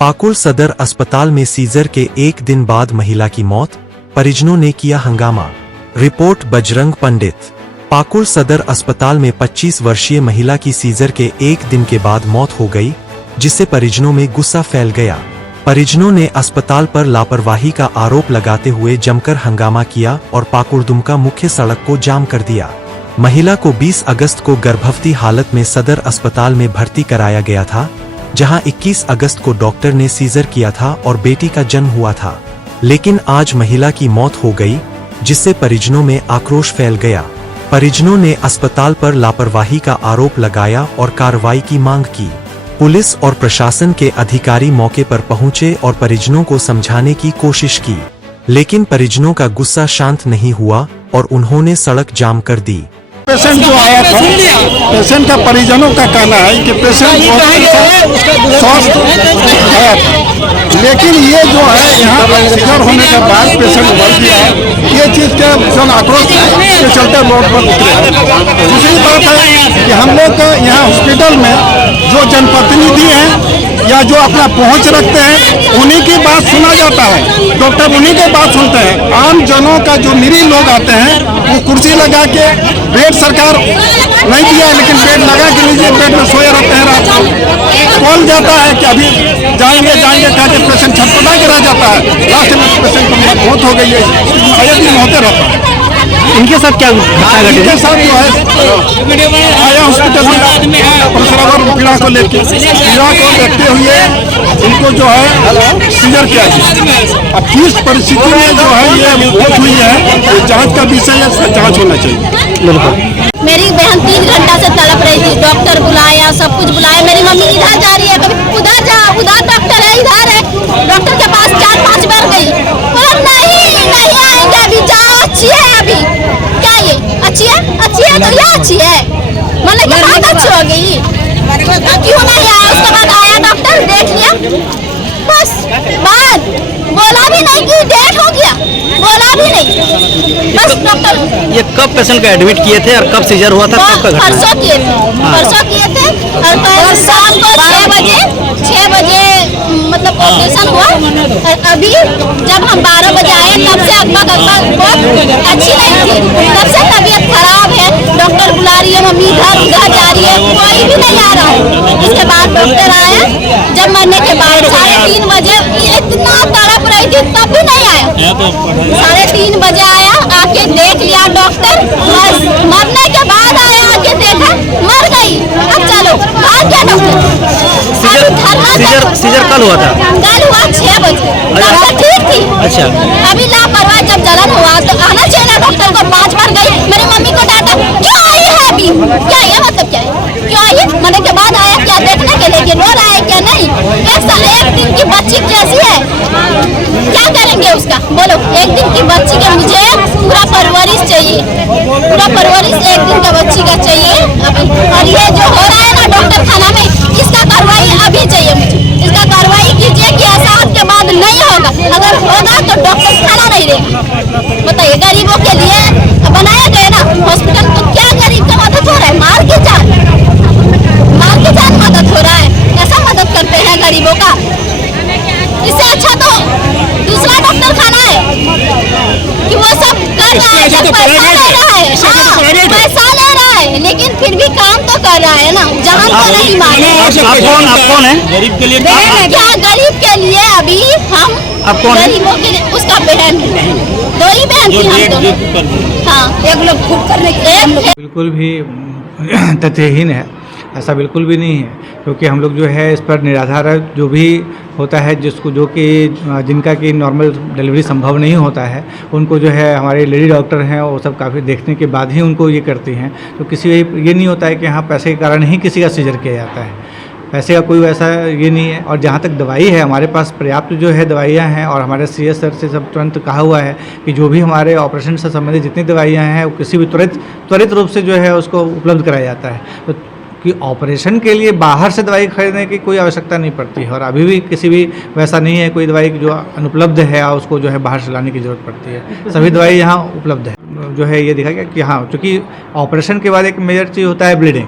पाकुड़ सदर अस्पताल में सीजर के एक दिन बाद महिला की मौत, परिजनों ने किया हंगामा। रिपोर्ट बजरंग पंडित। पाकुड़ सदर अस्पताल में 25 वर्षीय महिला की सीजर के एक दिन के बाद मौत हो गई, जिससे परिजनों में गुस्सा फैल गया। परिजनों ने अस्पताल पर लापरवाही का आरोप लगाते हुए जमकर हंगामा किया और पाकुड़ दुमका मुख्य सड़क को जाम कर दिया। महिला को 20 अगस्त को गर्भवती हालत में सदर अस्पताल में भर्ती कराया गया था, जहां 21 अगस्त को डॉक्टर ने सीजर किया था और बेटी का जन्म हुआ था। लेकिन आज महिला की मौत हो गई, जिससे परिजनों में आक्रोश फैल गया। परिजनों ने अस्पताल पर लापरवाही का आरोप लगाया और कार्रवाई की मांग की। पुलिस और प्रशासन के अधिकारी मौके पर पहुंचे और परिजनों को समझाने की कोशिश की, लेकिन परिजनों का गुस्सा शांत नहीं हुआ और उन्होंने सड़क जाम कर दी। पेशेंट जो आया था, पेशेंट का परिजनों का कहना है कि पेशेंट स्वस्थ आया था, लेकिन ये जो है यहाँ पर सीजर होने के बाद पेशेंट मर गया है। ये चीज़ के जन आक्रोश के चलते रोड पर उतरे। दूसरी बात है कि हम लोग यहाँ हॉस्पिटल में जो जनप्रतिनिधि हैं या जो अपना पहुँच रखते हैं, उन्हीं की बात सुना जाता है। डॉक्टर उन्हीं की बात सुनते हैं। आम जनों का जो निरीह लोग आते हैं, वो कुर्सी लगा के, बेड सरकार नहीं दिया है लेकिन बेड लगा के लीजिए, बेड में सोए रहते हैं। रात को कॉल जाता है कि अभी जाएंगे कह के पेशेंट छटपटा के रह जाता है। लास्ट में पेशेंट की मौत हो गई है। आए दिन होते रहता है। इनके साथ क्या घटना घटी? इनके साथ जो है आया हॉस्पिटल में प्रसव पीड़ा को लेकर, पीड़ा को देखते हुए इनको जो है सीजर किया गया। अब किस परिस्थिति में जो है ये मौत हुई है, ये जांच का विषय है, इसका जांच होना चाहिए। बिल्कुल। मेरी बहन 3 घंटा से तड़प रही थी। डॉक्टर बुलाया, सब कुछ बुलाया। मेरी मम्मी इधर जा रही है, कभी उधर जा, उधर डॉक्टर है, इधर है। डॉक्टर के पास 4-5 बार गई, बोला नहीं आएंगे अभी, जाओ, अच्छी है अभी। क्या ये अच्छी है? अच्छी है तो ये अच्छी है, मतलब कि बहुत अच्छी हो गई। क्यों नहीं आया? उसके बाद आया डॉक्टर, देख लिया, बस बात बोला भी नहीं कि डेट हो गया, बोला भी नहीं, बस डॉक्टर। ये कब पेशेंट को एडमिट किए थे और कब सीजर हुआ था? कब का घटना? परसों किए थे और शाम को 6 बजे मतलब ऑपरेशन हुआ। और अभी जब हम 12 बजे आए, तब से अकबक बहुत अच्छी नहीं थी, तब से तबीयत खराब है। डॉक्टर बुला रही है, मम्मी इधर उधर जा रही है, कोई भी नहीं आ रहा है। इसके बाद डॉक्टर आया, जब मरने के बाद 3:30 बजे, इतना तड़प रही थी तब भी नहीं आया। 3:30 बजे आया, आके देख लिया डॉक्टर, बस मरने के बाद आया, आके देखा मर गई। अब चलो भाग गया डॉक्टर। सीजर कल हुआ था? कल हुआ 6 बजे, डॉक्टर ठीक थी। अच्छा। अभी लापरवाही जब जलन हुआ तो आना चाहिए ना डॉक्टर को। 5 बार गई, मेरी मम्मी को डांटा, क्यों आई है अभी? क्या ये मतलब क्या है? क्यों आई है? मरने के बाद आया क्या देखने के लिए कि रो रहा है क्या? नहीं, 1 दिन की बच्ची कैसी है, क्या करेंगे उसका? बोलो, 1 दिन की बच्ची का मुझे पूरा परवरिश चाहिए, पूरा परवरिश 1 दिन का बच्ची का चाहिए अभी। और ये जो हो रहा है ना डॉक्टर खाना में, इसका कार्रवाई अभी चाहिए मुझे। इसका कार्रवाई कीजिए कि ऐसा आज के बाद नहीं होगा। अगर होगा तो डॉक्टर खाना नहीं देगा। बताइए, गरीबों के लिए बनाया गया ना हॉस्पिटल, तो क्या गरीब का मदद हो रहा है? मार के जान मदद हो रहा है। ऐसा मदद करते हैं गरीबों का? इससे अच्छा तो दूसरा डॉक्टर खाना है कि वो सब कर रहा है, पैसा ले रहा है। हाँ, पैसा ले रहा है, लेकिन फिर भी काम तो कर रहा है ना, जान तो नहीं मारे। आप कौन है? गरीब के लिए क्या गरीब के लिए? अभी हम गरीबों के लिए, उसका बहन है, 2 ही बहन थी हम दोनों। हाँ, एक लोग खूब करने के बिल्कुल भी तथ्यहीन है, ऐसा बिल्कुल भी नहीं है। क्योंकि हम लोग जो है इस पर निराधार जो भी होता है, जिनका कि नॉर्मल डिलीवरी संभव नहीं होता है, उनको जो है हमारे लेडी डॉक्टर हैं, वो सब काफ़ी देखने के बाद ही उनको ये करती हैं। तो किसी ये नहीं होता है कि हाँ पैसे के कारण ही किसी का सीजर किया जाता है, पैसे का कोई वैसा ये नहीं है। और जहाँ तक दवाई है, हमारे पास पर्याप्त जो है दवाइयाँ हैं और हमारे CS सर से सब तुरंत कहा हुआ है कि जो भी हमारे ऑपरेशन से संबंधित जितनी दवाइयाँ हैं, वो किसी भी त्वरित रूप से जो है उसको उपलब्ध कराया जाता है। तो कि ऑपरेशन के लिए बाहर से दवाई खरीदने की कोई आवश्यकता नहीं पड़ती है, और अभी भी किसी भी वैसा नहीं है कोई दवाई जो अनुपलब्ध है और उसको जो है बाहर से लाने की ज़रूरत पड़ती है। सभी दवाई यहाँ उपलब्ध है। जो है ये देखा गया कि हाँ, चूँकि ऑपरेशन के बाद एक मेजर चीज़ होता है ब्लीडिंग,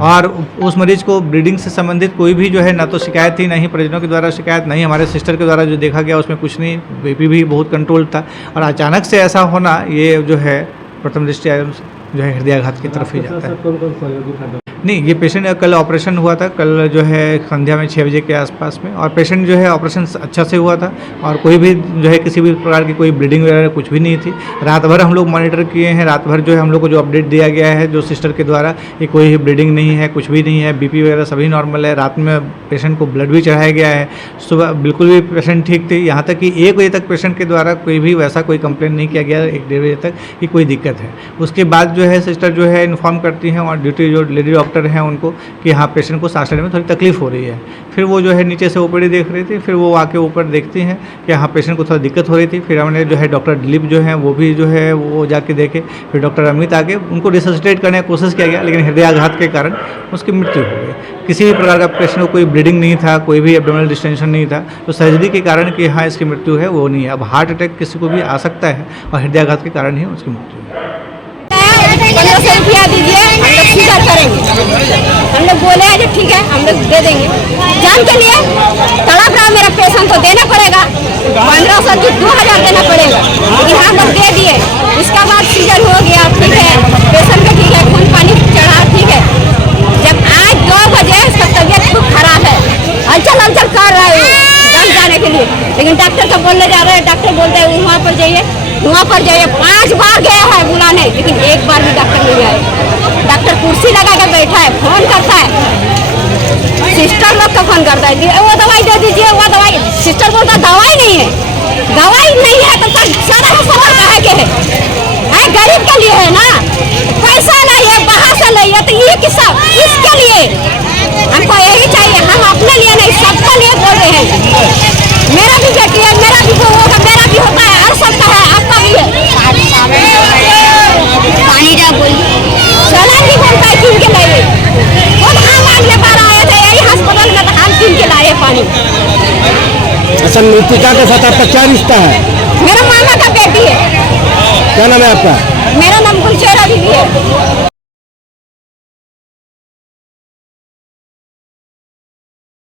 और उस मरीज को ब्लीडिंग से संबंधित कोई भी जो है ना तो शिकायत थी, ना ही परिजनों के द्वारा शिकायत, नहीं हमारे सिस्टर के द्वारा जो देखा गया उसमें कुछ नहीं, बीपी भी बहुत कंट्रोल था। और अचानक से ऐसा होना ये जो है प्रथम दृष्टया जो है हृदयाघात की तरफ ही जाता है। नहीं, ये पेशेंट कल ऑपरेशन हुआ था, कल जो है संध्या में 6 बजे के आसपास में, और पेशेंट जो है ऑपरेशन अच्छा से हुआ था और कोई भी जो है किसी भी प्रकार की कोई ब्लीडिंग वगैरह कुछ भी नहीं थी। रात भर हम लोग मॉनिटर किए हैं, रात भर जो है हम लोग को जो अपडेट दिया गया है जो सिस्टर के द्वारा कि कोई ब्लीडिंग नहीं है, कुछ भी नहीं है, बीपी वगैरह सभी नॉर्मल है। रात में पेशेंट को ब्लड भी चढ़ाया गया है, सुबह बिल्कुल भी पेशेंट ठीक थी। यहाँ तक कि 1 बजे तक पेशेंट के द्वारा कोई भी वैसा कोई कंप्लेंट नहीं किया गया 1-1:30 बजे तक कि कोई दिक्कत है। उसके बाद जो है सिस्टर जो है इन्फॉर्म करती हैं और ड्यूटी जो लेडी डॉक्टर हैं उनको कि हाँ पेशेंट को सांस लेने में थोड़ी तकलीफ हो रही है। फिर वो जो है नीचे से ओपीडी देख रही थी, फिर वो आके ऊपर देखती हैं कि हाँ पेशेंट को थोड़ा दिक्कत हो रही थी। फिर हमने जो है डॉक्टर दिलीप जो है वो भी जो है वो जाके देखे, फिर डॉक्टर अमित आके उनको रिससिटेट करने की कोशिश किया गया, लेकिन हृदयाघात के कारण उसकी मृत्यु हो गई। किसी भी प्रकार का पेशेंट को कोई ब्लीडिंग नहीं था, कोई भी एब्डोमिनल डिस्टेंशन नहीं था, तो सर्जरी के कारण कि हाँ इसकी मृत्यु है वो नहीं है। अब हार्ट अटैक किसी को भी आ सकता है और हृदयाघात के कारण ही उसकी मृत्यु है। 1500 रुपया दीजिए, हम लोग सीजर करेंगे। हम लोग बोले हैं जो ठीक है हम लोग दे देंगे। जान के लिए तड़प रहा मेरा पेशेंट को देना पड़ेगा, 1500 की 2000 देना पड़ेगा, लेकिन हम लोग दे दिए। उसका बाद सीजर हो गया, ठीक है, पेशेंट का ठीक है, खून पानी चढ़ा, ठीक है। जब आज 2 बजे उसका तबीयत खूब खराब है, हलचल कर रहा है दम जाने के लिए, लेकिन डॉक्टर को बोलने जा रहे हैं, डॉक्टर बोलते हैं वहाँ पर जाइए 5 बार गया है बुलाने, लेकिन एक बार भी डॉक्टर नहीं आए। डॉक्टर कुर्सी लगा कर बैठा है, फोन करता है, सिस्टर लोग का फोन करता है, वो दवाई दे दीजिए, वो दवाई। सिस्टर बोलता दवाई नहीं है तो सारा सफर कहे के है, गरीब के लिए है ना, पैसा लाइए बाहर से लाइए, तो ये किस्सा इसके लिए हमको यही चाहिए। हम अपने लिए नहीं सबके लिए बोल रहे हैं। मेरा भी बेटी है, मेरा भी बहू होगा, मेरा भी होता है, हर सबका है, आपका भी है। पानी जा बोल चला भी बोलता है किन के लाइए, खुद हम अगले बार आए थे यही अस्पताल में, तो हम किन के लाए पानी। अच्छा, मृतिका के साथ आपका क्या रिश्ता है? मेरा मामा का बेटी है। क्या नाम है आपका? मेरा नाम गुलचेहरा बीबी है।